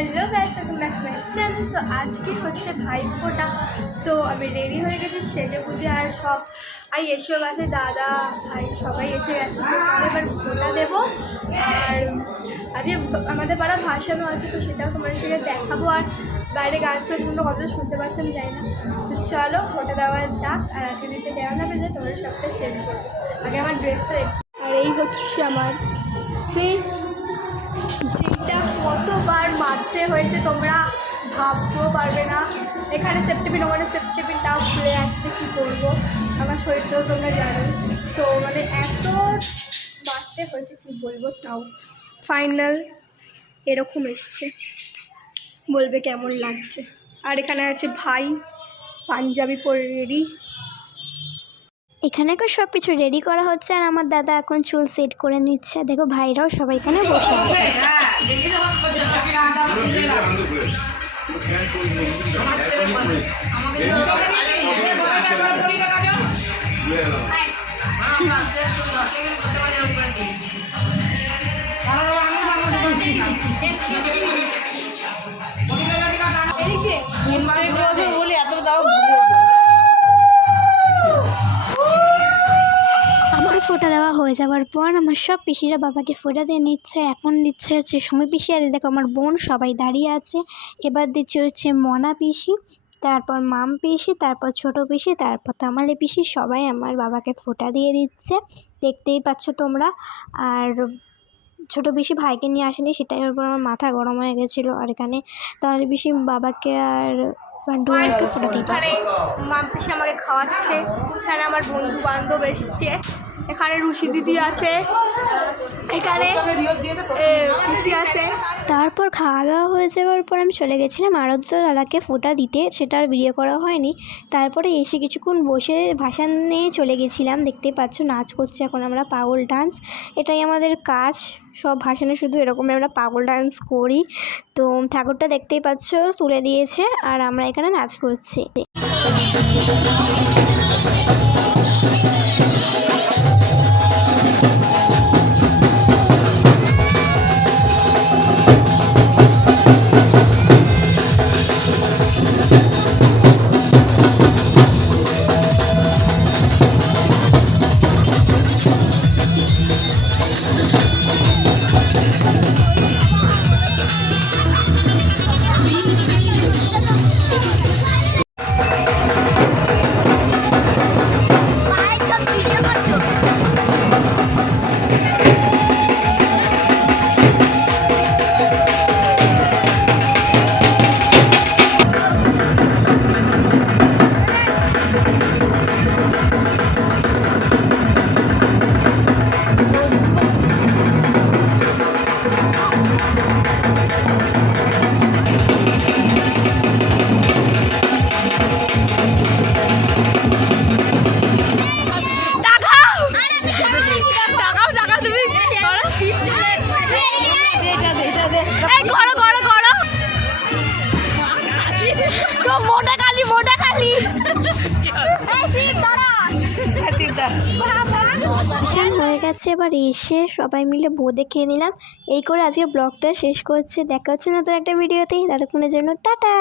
Hello guys, welcome back to my channel. তো আজকে হচ্ছে ভাইফোঁটা। সো আমি রেডি হয়ে গেছি সেজে বুঝে, আর সব এসেও গেছে, দাদা ভাই সবাই এসে গেছে। তো চলো এবার ফোঁটা দেবো। আর আজকে আমাদের পাড়া ভাসানো আছে, তো সেটাও তোমাদের সঙ্গে দেখাবো। আর বাইরে গান চলছে, তোমরা কতটা শুনতে পারছো আমি জানি না। তো চলো ফোঁটা দেওয়া যাক। আর আজকে দিতে কেমন হবে যে তোমরা সবটা শেয়ার করবো। আগে আমার ড্রেসটা, আর এই হচ্ছে আমার ড্রেস, যেটা কতবার মারতে হয়েছে তোমরা ভাবতেও পারবে না। এখানে সেফটিপিন, ওখানে সেফটিপিন, তাও খুলে যাচ্ছে, কী করবো। আমার শরীরটাও তোমরা জানো। সো মানে এত মারতে হয়েছে কী বলবো, তাও ফাইনাল এরকম এসছে। বলবে কেমন লাগছে। আর এখানে আছে ভাই পাঞ্জাবি পরে রেডি। এখানে এখন সব কিছু রেডি করা হচ্ছে, আর আমার দাদা এখন চুল সেট করে নিচ্ছে। দেখো ভাইরাও সবাই এখানে বসে আছে। আমার ফোঁটা দেওয়া হয়ে যাওয়ার পর আমার সব পিসিরা বাবাকে ফোঁটা দিয়ে নিচ্ছে। এখন দিচ্ছে হচ্ছে সময় পিসি, আর দেখো আমার বোন সবাই দাঁড়িয়ে আছে। এবার দিচ্ছে হচ্ছে মনা পিসি, তারপর মাম পিসি, তারপর ছোটো পিসি, তারপর তামালি পিসি, সবাই আমার বাবাকে ফোঁটা দিয়ে দিচ্ছে, দেখতেই পাচ্ছ তোমরা। আর ছোটো পিসি ভাইকে নিয়ে আসেনি, সেটাই ওর উপর আমার মাথা গরম হয়ে গেছিলো। আর এখানে তামালি পিসি বাবাকে আর বান্টুকে ফোঁটা দিয়ে দিচ্ছে। মাম পিসি আমাকে খাওয়াচ্ছে। এখানে আমার বন্ধু বান্ধব এসছে। এখানে রুশি দিদি আছে, এখানে খুশি আছে। তারপর খাওয়া দাওয়া হয়ে যাওয়ার পর আমি চলে গেছিলাম আরাধ্য দাদাকে ফোঁটা দিতে, সেটা আর ভিডিও করা হয়নি। তারপরে এসে কিছুক্ষণ বসে ভাসান নিয়ে চলে গেছিলাম। দেখতেই পাচ্ছ নাচ করছে এখন আমরা, পাগল ডান্স, এটাই আমাদের কাজ। সব ভাসানে শুধু এরকম আমরা পাগল ডান্স করি। তো ঠাকুরটা দেখতেই পাচ্ছ তুলে দিয়েছে, আর আমরা এখানে নাচ করছি। হয়ে গেছে, এবার এসে সবাই মিলে বোঁদে খেয়ে নিলাম। এই করে আজকে ব্লগটা শেষ করছি। দেখা হচ্ছে নতুন একটা ভিডিওতেই। ততক্ষণের জন্য টাটা।